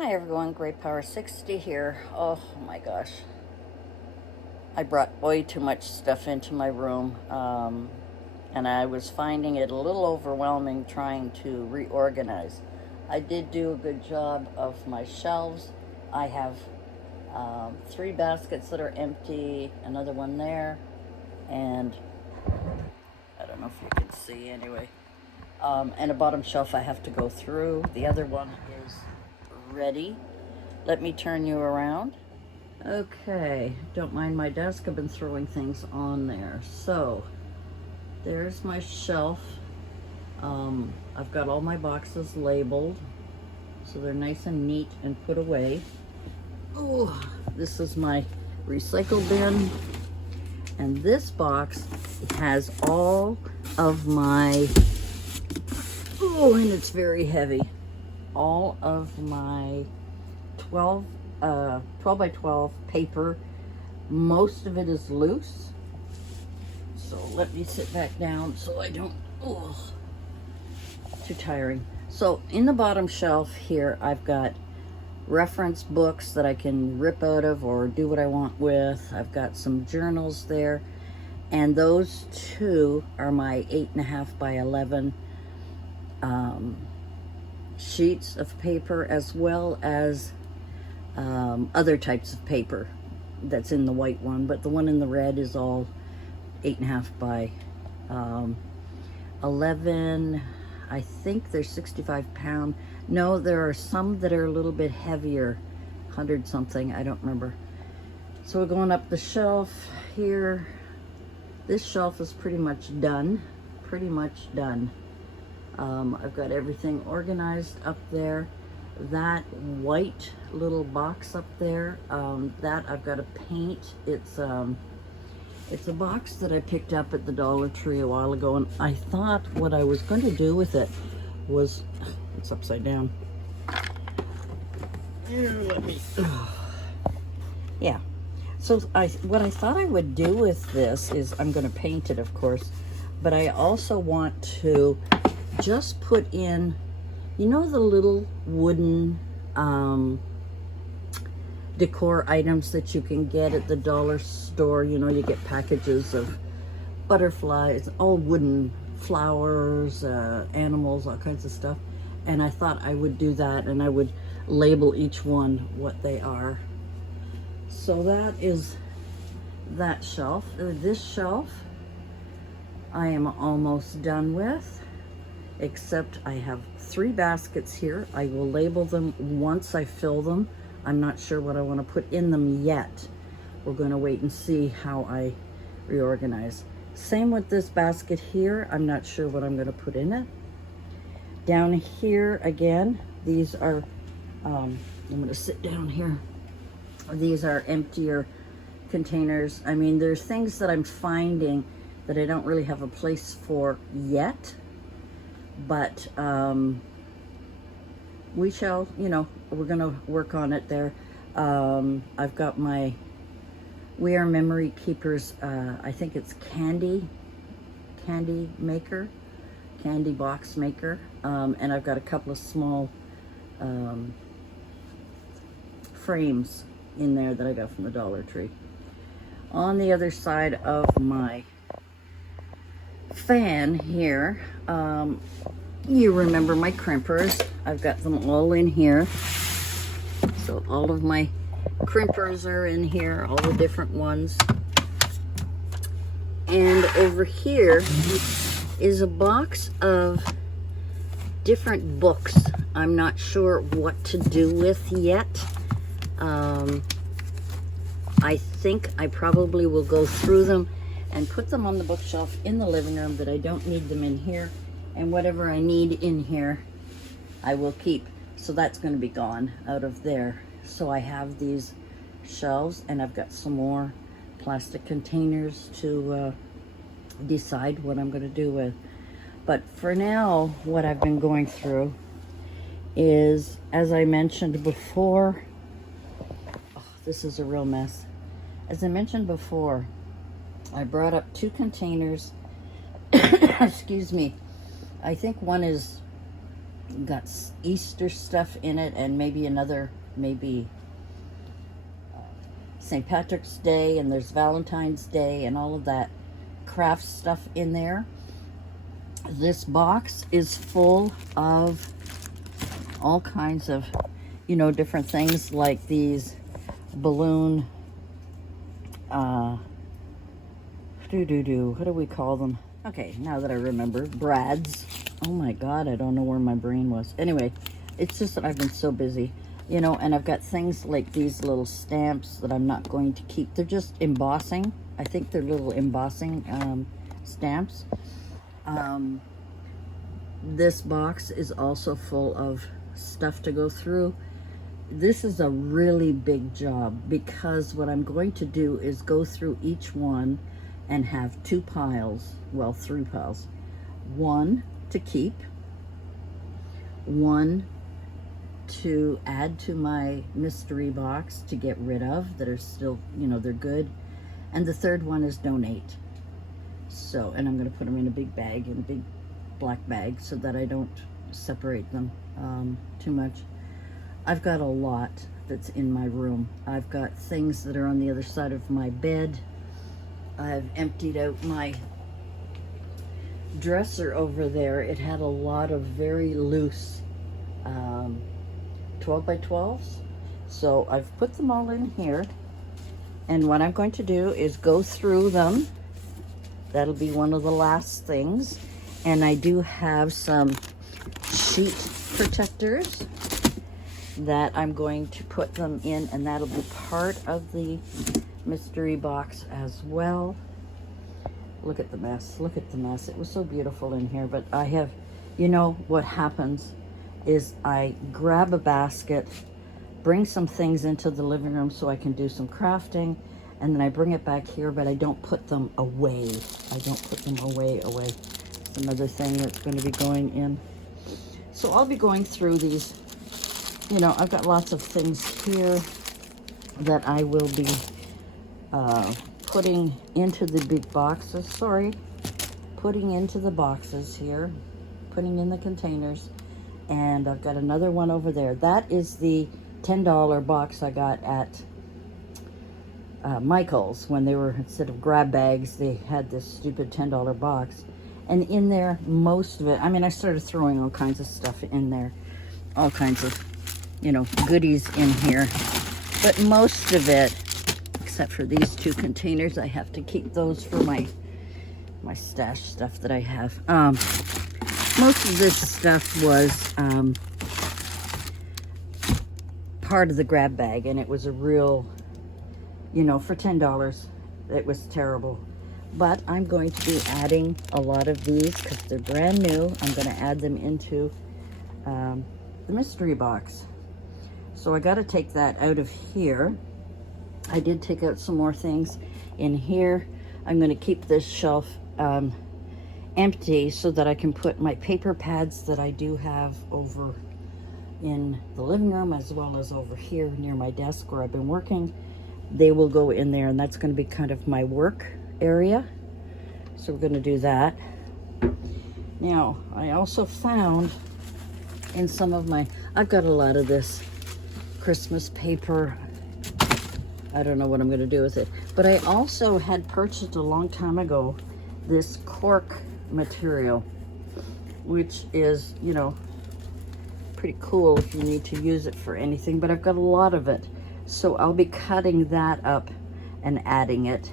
Hi everyone, Great Power 60 here. Oh my gosh. I brought way too much stuff into my room, and I was finding it a little overwhelming trying to reorganize. I did do a good job of my shelves. I have 3 baskets that are empty, another one there, and I don't know if you can see anyway. And a bottom shelf I have to go through. The other one is ready. Let me turn you around. Okay, don't mind my desk. I've been throwing things on there. So there's my shelf. I've got all my boxes labeled so they're nice and neat and put away. Oh, this is my recycle bin, and this box has all of my, oh, and it's very heavy, all of my 12 by 12 paper. Most of it is loose, so let me sit back down so I don't, oh, too tiring. So in the bottom shelf here, I've got reference books that I can rip out of or do what I want with. I've got some journals there, and those two are my 8.5 by 11 sheets of paper, as well as other types of paper that's in the white one, but the one in the red is all 8.5 by 11. I think they're 65 pound. No, there are some that are a little bit heavier, 100 something, I don't remember. So we're going up the shelf here. This shelf is pretty much done, I've got everything organized up there. That white little box up there, that I've got to paint. It's a box that I picked up at the Dollar Tree a while ago, and I thought what I was going to do with it was, it's upside down. Here, let me, yeah. So what I thought I would do with this is, I'm going to paint it, of course, but I also want to just put in, you know, the little wooden decor items that you can get at the dollar store. You know, you get packages of butterflies, all wooden flowers, animals, all kinds of stuff. And I thought I would do that, and I would label each one what they are. So that is that shelf. This shelf I am almost done with, except I have 3 baskets here. I will label them once I fill them. I'm not sure what I want to put in them yet. We're going to wait and see how I reorganize. Same with this basket here. I'm not sure what I'm going to put in it. Down here again, these are, I'm going to sit down here. These are emptier containers. I mean, there's things that I'm finding that I don't really have a place for yet, but we shall, you know, we're going to work on it there. I've got my We Are Memory Keepers, I think it's candy maker, candy box maker, and I've got a couple of small frames in there that I got from the Dollar Tree. On the other side of my fan here, you remember my crimpers. I've got them all in here. So all of my crimpers are in here, all the different ones. And over here is a box of different books I'm not sure what to do with yet. I think I probably will go through them and put them on the bookshelf in the living room, but I don't need them in here. And whatever I need in here, I will keep. So that's going to be gone out of there. So I have these shelves, and I've got some more plastic containers to decide what I'm going to do with. But for now, what I've been going through is, as I mentioned before, oh, this is a real mess. As I mentioned before, I brought up 2 containers. Excuse me. I think one is got Easter stuff in it, and maybe another, maybe St. Patrick's Day, and there's Valentine's Day and all of that craft stuff in there. This box is full of all kinds of, you know, different things like these balloon, what do we call them? Okay, now that I remember, brads. Oh my God, I don't know where my brain was. Anyway, it's just that I've been so busy, you know, and I've got things like these little stamps that I'm not going to keep. They're just embossing. I think they're little embossing stamps. This box is also full of stuff to go through. This is a really big job because what I'm going to do is go through each one and have 2 piles, well, 3 piles. One to keep, one to add to my mystery box to get rid of that are still, you know, they're good. And the third one is donate. So, and I'm going to put them in a big bag, in a big black bag, so that I don't separate them too much. I've got a lot that's in my room. I've got things that are on the other side of my bed. I've emptied out my dresser over there. It had a lot of very loose 12 by 12s. So I've put them all in here. And what I'm going to do is go through them. That'll be one of the last things. And I do have some sheet protectors that I'm going to put them in, and that'll be part of the mystery box as well. Look at the mess. Look at the mess. It was so beautiful in here, but I have, you know, what happens is I grab a basket, bring some things into the living room so I can do some crafting, and then I bring it back here, but I don't put them away. I don't put them away. It's another thing that's going to be going in. So I'll be going through these. You know, I've got lots of things here that I will be putting into the big boxes. Putting into the boxes here, putting in the containers. And I've got another one over there. That is the $10 box I got at Michael's when they were, instead of grab bags, they had this stupid $10 box. And in there, most of it, I mean, I started throwing all kinds of stuff in there, all kinds of, you know, goodies in here. But most of it, except for these 2 containers, I have to keep those for my stash stuff that I have. Most of this stuff was part of the grab bag, and it was a real, you know, for $10, it was terrible. But I'm going to be adding a lot of these because they're brand new. I'm going to add them into the mystery box. So I got to take that out of here. I did take out some more things in here. I'm going to keep this shelf empty so that I can put my paper pads that I do have over in the living room, as well as over here near my desk where I've been working. They will go in there, and that's going to be kind of my work area. So we're going to do that. Now, I also found in some of my, I've got a lot of this Christmas paper. I don't know what I'm going to do with it. But I also had purchased a long time ago this cork material, which is, you know, pretty cool if you need to use it for anything. But I've got a lot of it. So I'll be cutting that up and adding it.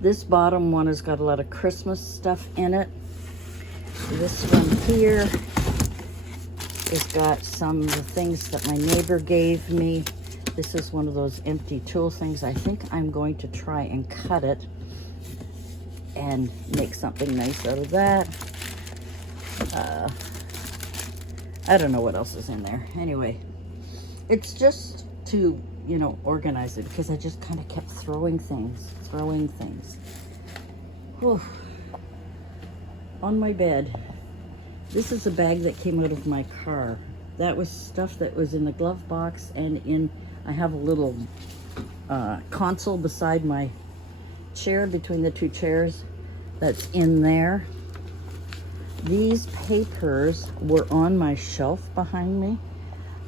This bottom one has got a lot of Christmas stuff in it. This one here has got some of the things that my neighbor gave me. This is one of those empty tool things. I think I'm going to try and cut it and make something nice out of that. I don't know what else is in there. Anyway, it's just to, you know, organize it, because I just kind of kept throwing things. Whew. On my bed, this is a bag that came out of my car. That was stuff that was in the glove box, and in, I have a little console beside my chair, between the 2 chairs, that's in there. These papers were on my shelf behind me.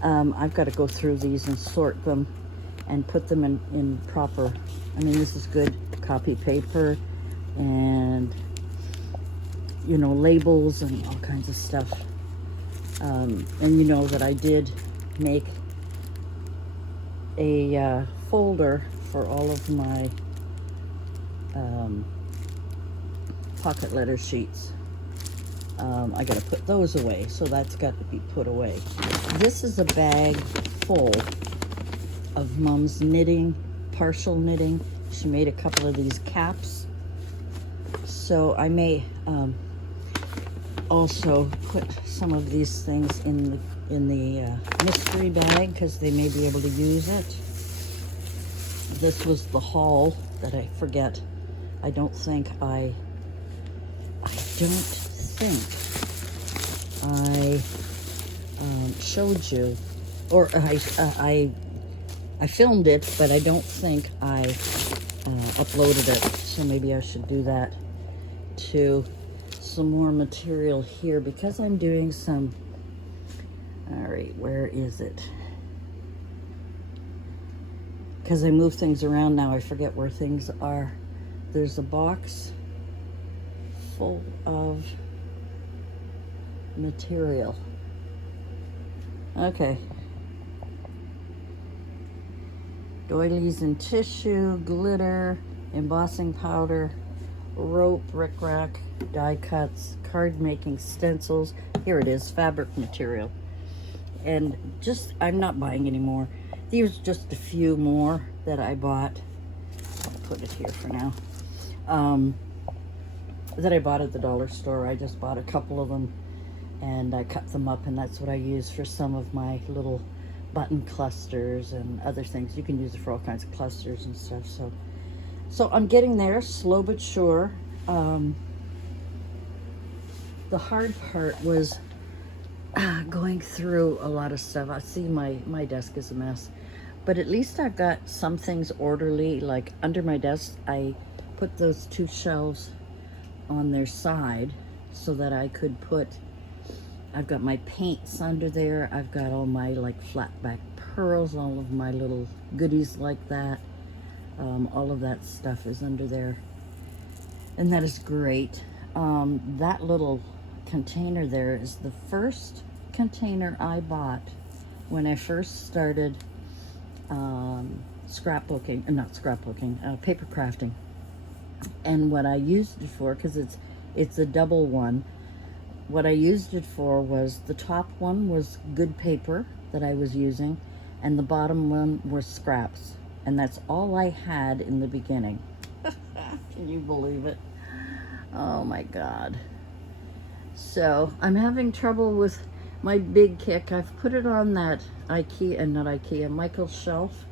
I've got to go through these and sort them and put them in proper, I mean, this is good copy paper and, you know, labels and all kinds of stuff. And you know that I did make a folder for all of my pocket letter sheets. I gotta put those away, so that's got to be put away. This is a bag full of Mom's knitting, partial knitting. She made a couple of these caps, so I may also put some of these things in the mystery bag because they may be able to use it. This was the haul that I forget. I don't think I showed you, or I filmed it, but I don't think I uploaded it. So maybe I should do that too. Some more material here because I'm doing some. All right, where is it? Because I move things around now, I forget where things are. There's a box full of material. Okay. Doilies and tissue, glitter, embossing powder, rope, rickrack, die cuts, card making stencils. Here it is, fabric material. And just, I'm not buying any more. These are just a few more that I bought. I'll put it here for now. That I bought at the dollar store. I just bought a couple of them and I cut them up, and that's what I use for some of my little button clusters and other things. You can use it for all kinds of clusters and stuff. So I'm getting there, slow but sure. The hard part was going through a lot of stuff. I see my desk is a mess, but at least I've got some things orderly. Like under my desk, I put those two shelves on their side so that I could put, I've got my paints under there. I've got all my like flat back pearls, all of my little goodies like that. All of that stuff is under there, and that is great. That little container there is the first container I bought when I first started scrapbooking, paper crafting. And what I used it for, because it's a double one, what I used it for was the top one was good paper that I was using, and the bottom one was scraps. And that's all I had in the beginning. Can you believe it? Oh my God. So I'm having trouble with my big kick. I've put it on that Michael's shelf.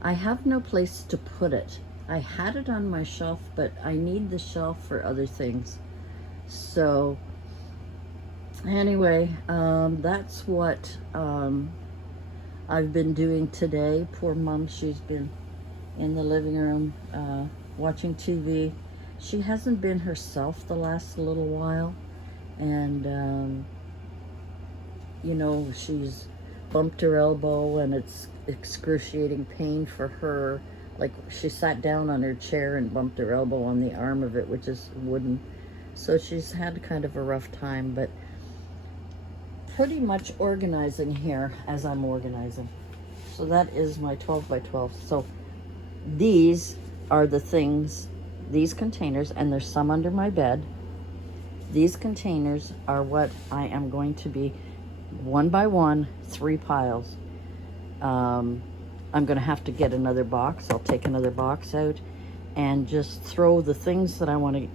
I have no place to put it. I had it on my shelf, but I need the shelf for other things. So anyway, that's what I've been doing today. Poor Mom, she's been in the living room watching TV. She hasn't been herself the last little while, and you know, she's bumped her elbow and it's excruciating pain for her. Like, she sat down on her chair and bumped her elbow on the arm of it, which is wooden. So she's had kind of a rough time, but pretty much organizing here as I'm organizing. So that is my 12 by 12. So these are the things, these containers, and there's some under my bed. These containers are what I am going to be, one by one, 3 piles. I'm going to have to get another box. I'll take another box out and just throw the things that I want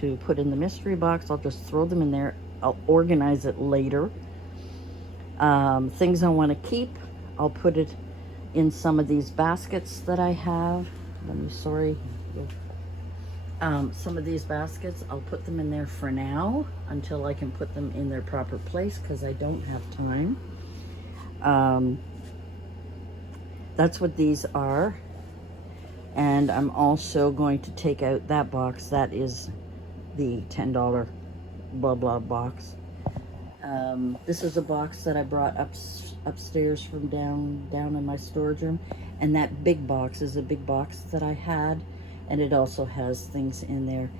to put in the mystery box. I'll just throw them in there. I'll organize it later. Things I want to keep, I'll put it in some of these baskets that I have. Some of these baskets, I'll put them in there for now until I can put them in their proper place, because I don't have time. That's what these are. And I'm also going to take out that box. That is the $10 blah blah box. This is a box that I brought upstairs from down in my storage room, and that big box is a big box that I had, and it also has things in there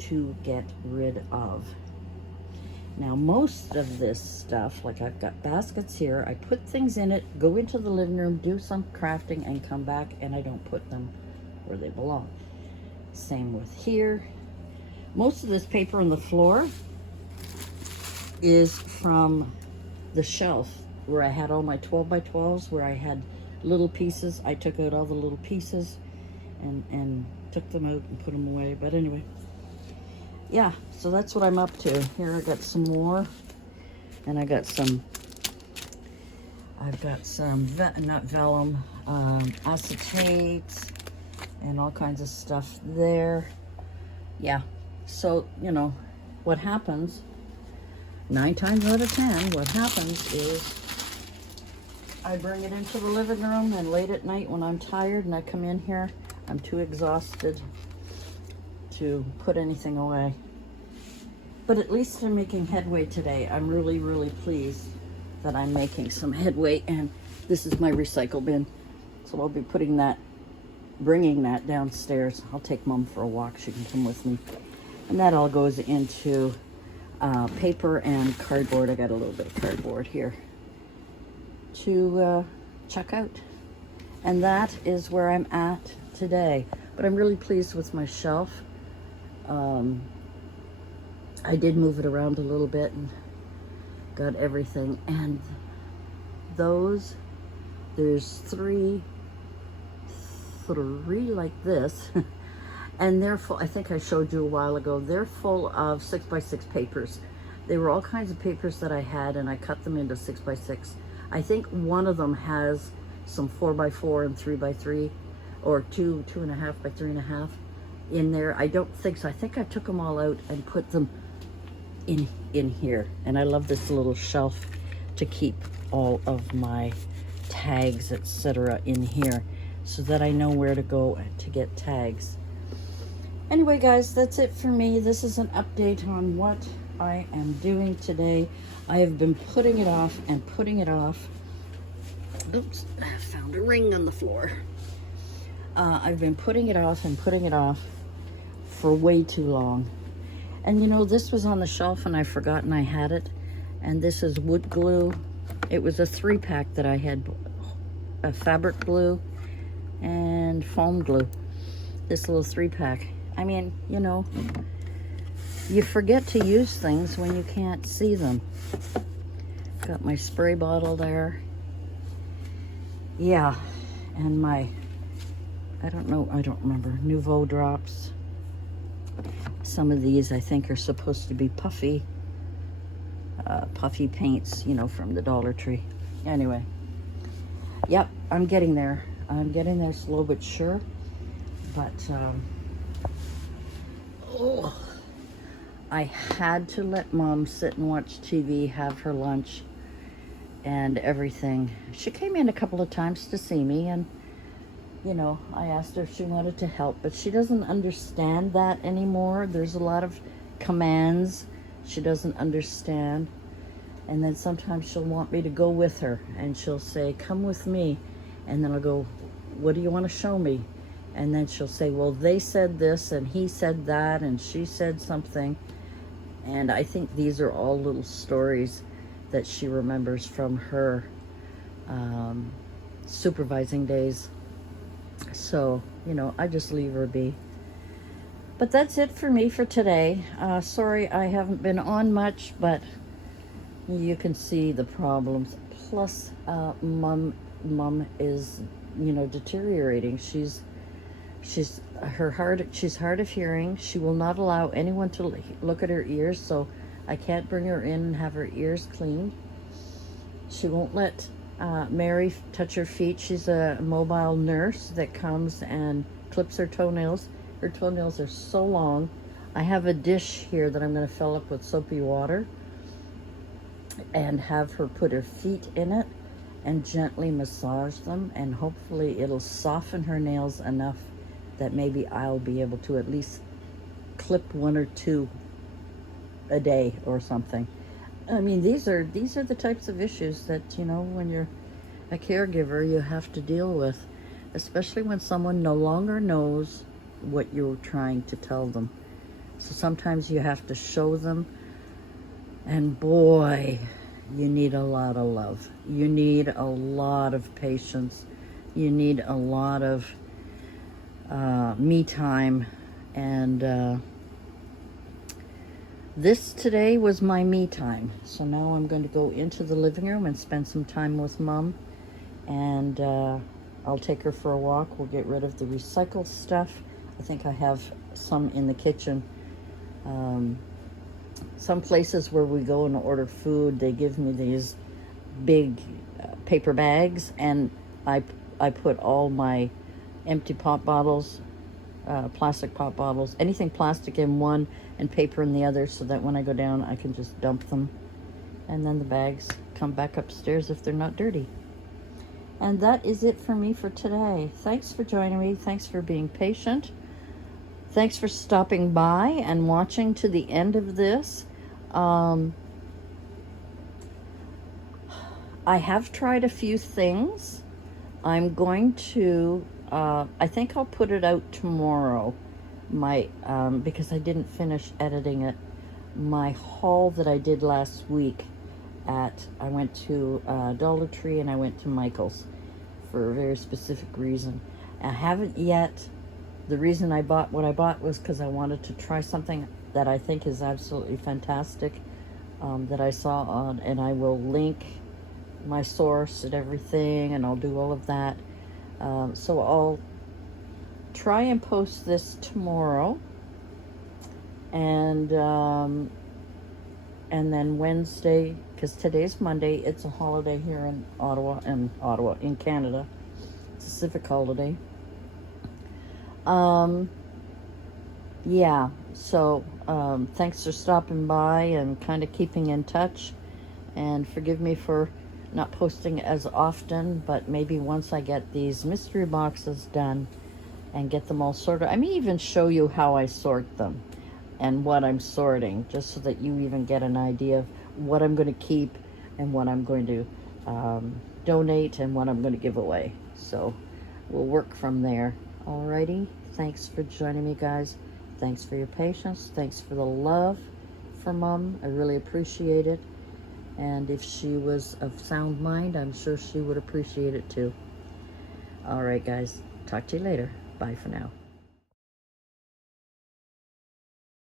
to get rid of. Now, most of this stuff, like I've got baskets here, I put things in it, go into the living room, do some crafting, and come back, and I don't put them where they belong. Same with here. Most of this paper on the floor is from the shelf where I had all my 12 by 12s, where I had little pieces. I took out all the little pieces and took them out and put them away. But anyway, yeah, so that's what I'm up to. Here I got some more, and I've got some not vellum, acetate, and all kinds of stuff there. Yeah, so, you know, what happens, 9 times out of 10, what happens is I bring it into the living room, and late at night when I'm tired and I come in here, I'm too exhausted to put anything away. But at least I'm making headway today. I'm really, really pleased that I'm making some headway, and this is my recycle bin. So I'll be bringing that downstairs. I'll take Mom for a walk. She can come with me. And that all goes into paper and cardboard. I got a little bit of cardboard here to chuck out. And that is where I'm at today. But I'm really pleased with my shelf. I did move it around a little bit and got everything. And there's three like this. And they're full, I think I showed you a while ago, they're full of 6x6 papers. They were all kinds of papers that I had, and I cut them into 6x6. I think one of them has some 4x4 and 3x3, or 2.5 by 3.5 in there. I don't think so. I think I took them all out and put them in here. And I love this little shelf to keep all of my tags, etc. in here, so that I know where to go to get tags. Anyway, guys, that's it for me. This is an update on what I am doing today. I have been putting it off and putting it off. Oops, I found a ring on the floor. I've been putting it off and putting it off for way too long. And you know, this was on the shelf and I've forgotten I had it. And this is wood glue. It was a 3-pack that I had, a fabric glue and foam glue. This little 3-pack. I mean, you know, you forget to use things when you can't see them. Got my spray bottle there. Yeah, and my, I don't remember, Nouveau drops. Some of these I think are supposed to be puffy paints, you know, from the Dollar Tree. Anyway, yep, I'm getting there. I'm getting there slow but sure. But, I had to let Mom sit and watch TV, have her lunch and everything. She came in a couple of times to see me, and you know, I asked her if she wanted to help, but she doesn't understand that anymore. There's a lot of commands she doesn't understand. And then sometimes she'll want me to go with her, and she'll say, come with me. And then I'll go, what do you want to show me? And then she'll say, well, they said this, and he said that, and she said something. And I think these are all little stories that she remembers from her supervising days. So, you know, I just leave her be. But that's it for me for today. Sorry I haven't been on much, but you can see the problems. Plus, Mom is, you know, deteriorating. She's hard of hearing. She will not allow anyone to look at her ears, so I can't bring her in and have her ears cleaned. She won't let Mary touch her feet. She's a mobile nurse that comes and clips her toenails. Her toenails are so long. I have a dish here that I'm going to fill up with soapy water and have her put her feet in it and gently massage them, and hopefully it'll soften her nails enough that maybe I'll be able to at least clip 1 or 2 a day or something. I mean, these are the types of issues that, you know, when you're a caregiver, you have to deal with, especially when someone no longer knows what you're trying to tell them. So sometimes you have to show them, and boy, you need a lot of love. You need a lot of patience. You need a lot of me time. And this today was my me time. So now I'm going to go into the living room and spend some time with Mom. And I'll take her for a walk. We'll get rid of the recycled stuff. I think I have some in the kitchen. Some places where we go and order food, they give me these big paper bags, and I put all my empty pop bottles, plastic pop bottles, anything plastic in one and paper in the other, so that when I go down I can just dump them, and then the bags come back upstairs if they're not dirty. And that is it for me for today. Thanks for joining me. Thanks for being patient. Thanks for stopping by and watching to the end of this. I have tried a few things. I'm going to, I think I'll put it out tomorrow, because I didn't finish editing it. My haul that I did last week I went to Dollar Tree and I went to Michael's for a very specific reason. I haven't yet. The reason I bought what I bought was because I wanted to try something that I think is absolutely fantastic, that I saw on, and I will link my source and everything, and I'll do all of that. So I'll try and post this tomorrow, and then Wednesday, because today's Monday, it's a holiday here in in Canada. It's a civic holiday. Yeah, so thanks for stopping by and kind of keeping in touch, and forgive me for not posting as often, but maybe once I get these mystery boxes done and get them all sorted, I may even show you how I sort them and what I'm sorting, just so that you even get an idea of what I'm going to keep and what I'm going to donate and what I'm going to give away. So we'll work from there. Alrighty, thanks for joining me, guys. Thanks for your patience. Thanks for the love for Mom. I really appreciate it. And if she was of sound mind, I'm sure she would appreciate it too. Alright, guys. Talk to you later. Bye for now.